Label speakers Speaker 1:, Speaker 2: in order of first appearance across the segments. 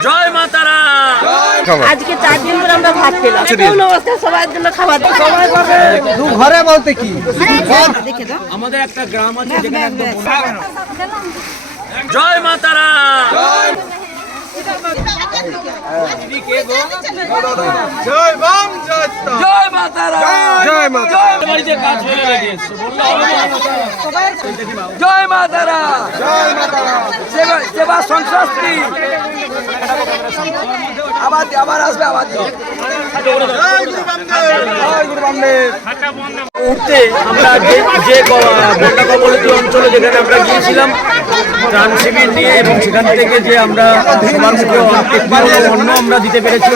Speaker 1: জয় মাতারা
Speaker 2: আজকে চার দিন ধরে আমরা ভাত পেলাম নমস্কার সবার জন্য খাবার। সবাই পাবে
Speaker 3: দু ঘরে বলতে কি?
Speaker 1: আমাদের একটা গ্রাম আছে যেখানে জয় মাতারা জয় মাতারা
Speaker 3: জয় মা
Speaker 1: বাড়িতে কাজ ফেলে রেখে এসছো, বললে হবে না? জয় মাতারা সেবা সংস্কৃতি আবার আবার আসবে, আবার মুহূর্তে আমরা যে যে ক- বন্যা কবলিত অঞ্চলে যেখানে আমরা গিয়েছিলাম, ত্রাণ শিবির নিয়ে এবং সেখান থেকে যে আমরা সবার মুখে অন্ন আমরা দিতে পেরেছি,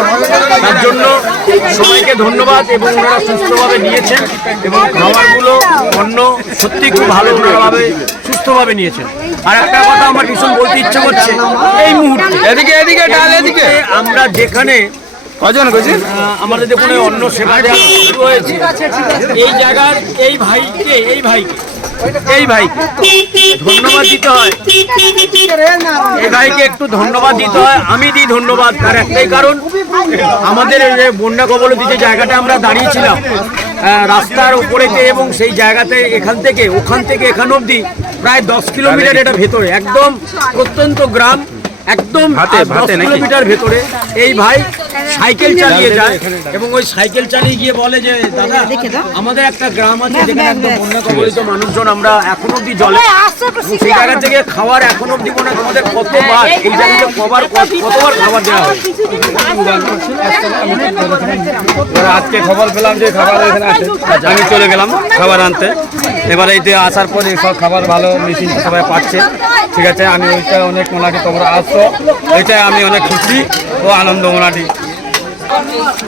Speaker 1: তার জন্য সবাইকে ধন্যবাদ এবং ওনারা সুস্থভাবে নিয়েছেন এবং অন্ন সত্যি খুব ভালো ভালোভাবে সুস্থভাবে নিয়েছেন। আর একটা কথা আমার ভীষণ বলতে ইচ্ছে করছে এই মুহূর্তে
Speaker 3: এদিকে এদিকে ডাল এদিকে।
Speaker 1: আমরা যেখানে
Speaker 3: কজন
Speaker 1: আহ, আমাদের দেখুন অন্য সেবা হয়েছে এই জায়গার এই ভাইকে এই ভাইকে এই ভাই ধন্যবাদ দিতে হয়। এই ভাইকে একটু ধন্যবাদ দিতে হয়। আমি দিই ধন্যবাদ তার একটাই কারণ আমাদের যে বন্যা কবলিত যে জায়গাটা আমরা দাঁড়িয়েছিলাম রাস্তার উপরেতে এবং সেই জায়গাতে এখান থেকে ওখান থেকে এখান অবধি প্রায় দশ কিলোমিটার এটা ভেতরে একদম প্রত্যন্ত গ্রাম একদম দশ কিলোমিটার ভেতরে। এই ভাই সাইকেল চালিয়ে যায় এবং ওই সাইকেল চালিয়ে গিয়ে বলে যে দাদা আমাদের একটা গ্রাম আছে যেখানে একদম বন্যা কবলিত মানুষজন আমরা এখন অব্দি জলে এবং সেই জায়গা থেকে খাবার এখন অব্দি মনে হয় আমাদের কতবার এই জায়গাতে কবার কতবার খাবার দেওয়া হয়?
Speaker 3: এবার আজকে খবর পেলাম যে খাবার এখানে আছে। আমি চলে গেলাম খাবার আনতে। এবার এইতে আসার পরে সব খাবার ভালো মেশিন সবাই পাচ্ছে। ঠিক আছে আমি ওইটা অনেক মোনাটি তোমরা আসছো। ওইটাই আমি অনেক খুশি ও আনন্দ মোনাটি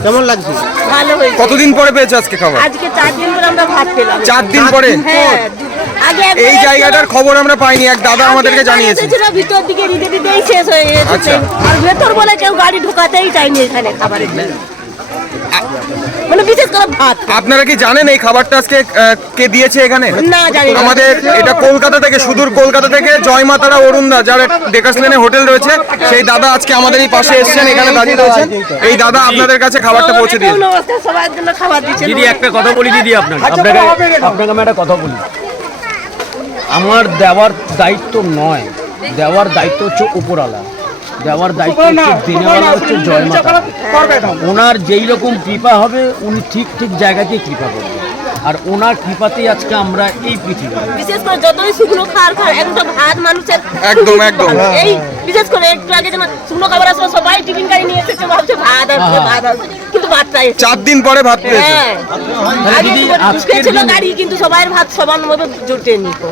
Speaker 3: কেমন লাগছে?
Speaker 2: ভালো হয়েছে।
Speaker 3: কতদিন পরে পেয়েছ আজকে খাবার?
Speaker 2: আজকে চার দিন পরে আমরা ভাত পেলাম
Speaker 3: চার দিন পরে?
Speaker 2: হ্যাঁ
Speaker 3: এই জায়গাটার খবর আমরা পাইনি এক দাদা আমাদেরকে জানিয়েছে।
Speaker 2: ভিতর দিকে দিতে দিতেই শেষ হয়ে গেছে
Speaker 3: আচ্ছা।
Speaker 2: আর ভেতর বলে কেউ গাড়ি ঢোকাতেই চাইনি এখানে খাবারের জন্য। মানে বিশেষ করে ভাত।
Speaker 3: আপনারা কি জানেন এই খাবারটা আজকে কে দিয়েছে এখানে?
Speaker 2: না জানি
Speaker 3: আমাদের এটা কলকাতা থেকে সুদূর কলকাতা থেকে জয় মাতারা অরুণদা যার ডেকাস লেনে হোটেল রয়েছে সেই দাদা আজকে আমাদের এই পাশে এসেছেন এখানে দাঁড়িয়ে রয়েছেন। এই দাদা আপনাদের কাছে খাবারটা পৌঁছে দিয়েছে
Speaker 2: নমস্কার সবার জন্য খাবার
Speaker 1: দিদি একটা কথা বলি দিদি আপনাকে। আপনাকে আপনাকে আমি একটা কথা বলি। আমার দেওয়ার দায়িত্ব নয় দেওয়ার দায়িত্ব হচ্ছে উপরালা দেওয়ার দায়িত্ব হচ্ছে ওনার যেই রকম কৃপা হবে উনি ঠিক ঠিক জায়গাতেই কৃপা করবেন আর ওনার কৃপাতেই আজকে আমরা এই পৃথিবী।
Speaker 2: বিশেষ করে যতই শুকনো খাবার খায় একটা ভাত মানুষের
Speaker 3: একদম, একদম।
Speaker 2: এই বিশেষ করে একটু আগে যেন শুকনো খাবার আসবে সবাই টিফিন গাড়ি নিয়ে এসেছে ভাবছে ভাত আসবে ভাত আসবে কিন্তু ভাতটা এসেছে
Speaker 3: চার দিন পরে ভাত পেয়েছে।
Speaker 2: হ্যাঁ
Speaker 1: আজকের
Speaker 2: ঢুকেছিল
Speaker 1: দিনে-
Speaker 2: গাড়ি কিন্তু সবার ভাত সমান মতো জোটে নিত।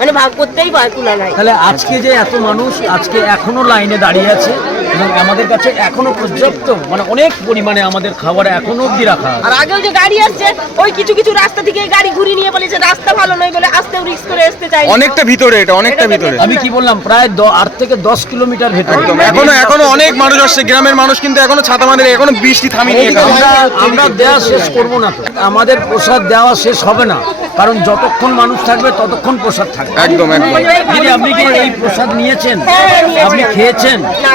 Speaker 2: মানে ভাগ করতেই পারে তুলা নাই।
Speaker 1: তাহলে আজকে যে এত মানুষ আজকে এখনও লাইনে দাঁড়িয়ে আছে এবং আমাদের কাছে এখনও পর্যাপ্ত মানে অনেক পরিমাণে আমাদের খাবার এখনও অবধি রাখা
Speaker 2: আর আগেও যে গাড়ি আসছে ওই কিছু কিছু রাস্তা থেকে গাড়ি ঘুরিয়ে নিয়ে বলেছে রাস্তা ভালো নয় বলে আসতেও রিস্ক করে আসতে চাই
Speaker 3: অনেকটা ভিতরে এটা অনেকটা ভিতরে।
Speaker 1: আমি কি বললাম প্রায় আট থেকে দশ কিলোমিটার ভেতরে।
Speaker 3: এখনও এখনও অনেক মানুষ আসছে গ্রামের মানুষ কিন্তু এখনও ছাতা মাদের এখনও বৃষ্টি।
Speaker 1: আমরা আমরা দেওয়া শেষ করব না আমাদের প্রসাদ দেওয়া শেষ হবে না। কারণ যতক্ষণ মানুষ থাকবে ততক্ষণ প্রসাদ থাকবে।
Speaker 3: একদম একদম।
Speaker 1: দিদি আপনি কি এই প্রসাদ নিয়েছেন?
Speaker 2: হ্যাঁ,
Speaker 1: আপনি খেয়েছেন?
Speaker 2: না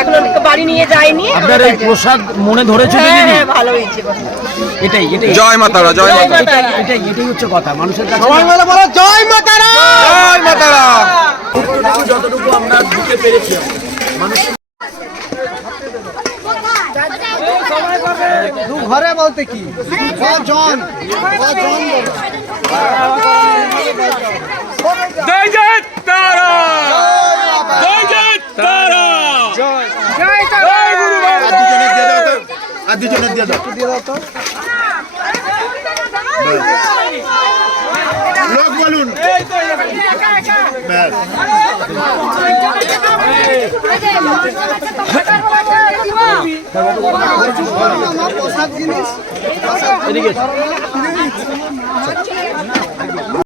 Speaker 2: বাড়ি নিয়ে যায়নি
Speaker 1: আপনার এই প্রসাদ মনে ধরেছে
Speaker 2: হ্যাঁ
Speaker 1: দিদি?
Speaker 2: হ্যাঁ ভালো হয়েছে
Speaker 1: এটাই এটাই।
Speaker 3: জয় মাতারা জয় মাতারা।
Speaker 1: এটাই এটাই হচ্ছে কথা। মানুষের কাছে
Speaker 3: জয় মাতারা! জয় মাতারা!
Speaker 1: যতটুকু যতটুকু আমরা দিতে পেরেছি মানুষ
Speaker 3: ঘরে বলতে কি? কজন কজন
Speaker 1: জয় জয় তারা জয় জয় তারা
Speaker 4: আর দুজনের দিয়ে দাও লোক বলুন
Speaker 1: এসো।